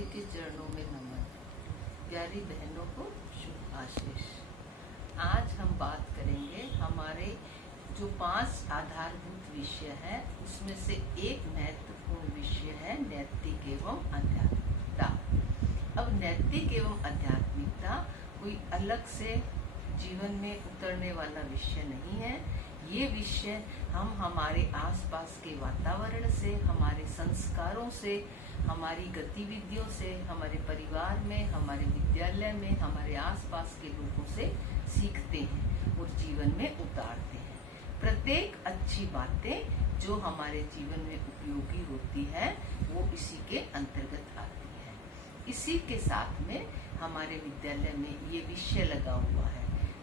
राधे के चरणों में नमन। प्यारी बहनों को शुभ आशीष। आज हम बात करेंगे हमारे जो 5 आधारभूत विषय है उसमें से एक महत्वपूर्ण विषय है नैतिक एवं आध्यात्मिकता। अब नैतिक एवं आध्यात्मिकता कोई अलग से जीवन में उतरने वाला विषय नहीं है। ये विषय हम हमारे आसपास के वातावरण से, हमारे संस्कारों से, हमारी गतिविधियों से, हमारे परिवार में, हमारे विद्यालय में, हमारे आसपास के लोगों से सीखते हैं और जीवन में उतारते हैं। प्रत्येक अच्छी बातें जो हमारे जीवन में उपयोगी होती है वो इसी के अंतर्गत आती है। इसी के साथ में हमारे विद्यालय में ये विषय लगा हुआ है।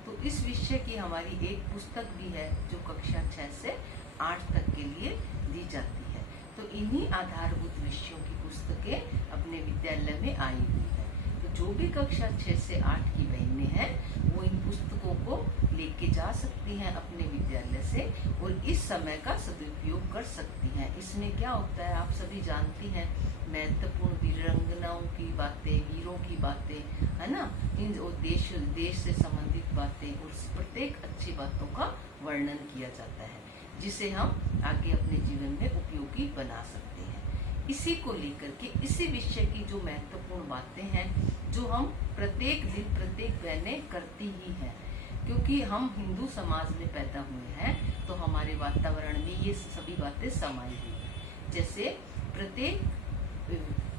तो इस विषय की हमारी एक पुस्तक भी है जो कक्षा 6 से 8 तक के लिए दी जाती है। तो इन्हीं आधारभूत विषयों की पुस्तकें अपने विद्यालय में आई हुई है। तो जो भी कक्षा 6 से 8 की बहनें हैं वो इन पुस्तकों को लेके जा सकती हैं अपने विद्यालय से और इस समय का सदुपयोग कर सकती हैं। इसमें क्या होता है आप सभी जानती हैं, महत्वपूर्ण वीरांगनाओं की बातें, वीरों की बातें, है ना, इन देश से संबंधित बातें और प्रत्येक अच्छी बातों का वर्णन किया जाता है जिसे हम आगे अपने जीवन में उपयोगी बना सकते हैं। इसी को लेकर के इसी विषय की जो महत्वपूर्ण बातें हैं जो हम प्रत्येक दिन प्रत्येक बहनें करती ही हैं, क्योंकि हम हिंदू समाज में पैदा हुए हैं तो हमारे वातावरण में ये सभी बातें समाई हुई है। जैसे प्रत्येक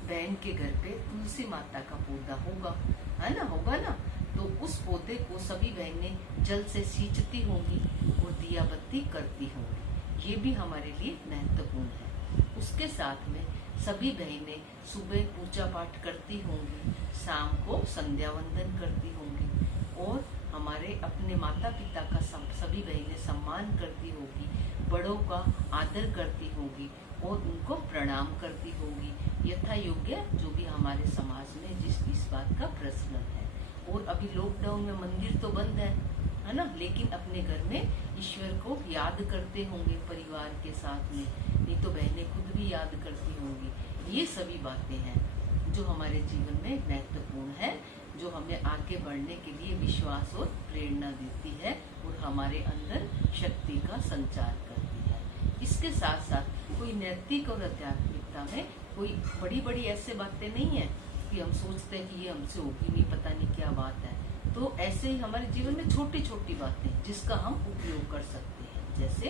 बहन के घर पे तुलसी माता का पौधा होगा, है ना, होगा ना, तो उस पौधे को सभी बहनें जल से सींचती होंगी और दिया बत्ती करती होंगी। ये भी हमारे लिए महत्वपूर्ण है। उसके साथ में सभी बहनें सुबह पूजा पाठ करती होंगी, शाम को संध्या वंदन करती होंगी और हमारे अपने माता पिता का सभी बहनें सम्मान करती होगी, बड़ों का आदर करती होगी और उनको प्रणाम करती होगी यथा योग्य जो भी हमारे समाज में इस बात का प्रचलन है। और अभी लॉकडाउन में मंदिर तो बंद है ना, लेकिन अपने घर में ईश्वर को याद करते होंगे परिवार के साथ में, नहीं तो बहनें खुद भी याद करती होंगी। ये सभी बातें हैं जो हमारे जीवन में महत्वपूर्ण है, जो हमें आगे बढ़ने के लिए विश्वास और प्रेरणा देती है और हमारे अंदर शक्ति का संचार करती है। इसके साथ साथ कोई नैतिक और आध्यात्मिकता में कोई बड़ी बड़ी ऐसे बातें नहीं है कि हम सोचते हैं कि ये हमसे होगी नहीं, पता नहीं क्या बात है। तो ऐसे ही हमारे जीवन में छोटी छोटी बातें जिसका हम उपयोग कर सकते हैं। जैसे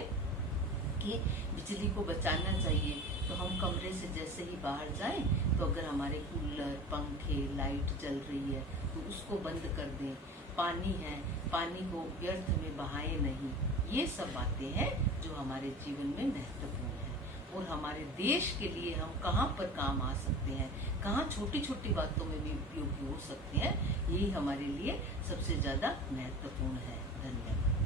कि बिजली को बचाना चाहिए तो हम कमरे से जैसे ही बाहर जाएं तो अगर हमारे कूलर, पंखे, लाइट जल रही है तो उसको बंद कर दें। पानी है, पानी को व्यर्थ में बहाएं नहीं। ये सब बातें हैं जो हमारे जीवन में महत्वपूर्ण है और हमारे देश के लिए हम कहाँ पर काम आ सकते हैं, कहाँ छोटी छोटी बातों में भी उपयोगी हो सकते हैं, यही हमारे लिए सबसे ज्यादा महत्वपूर्ण है। धन्यवाद।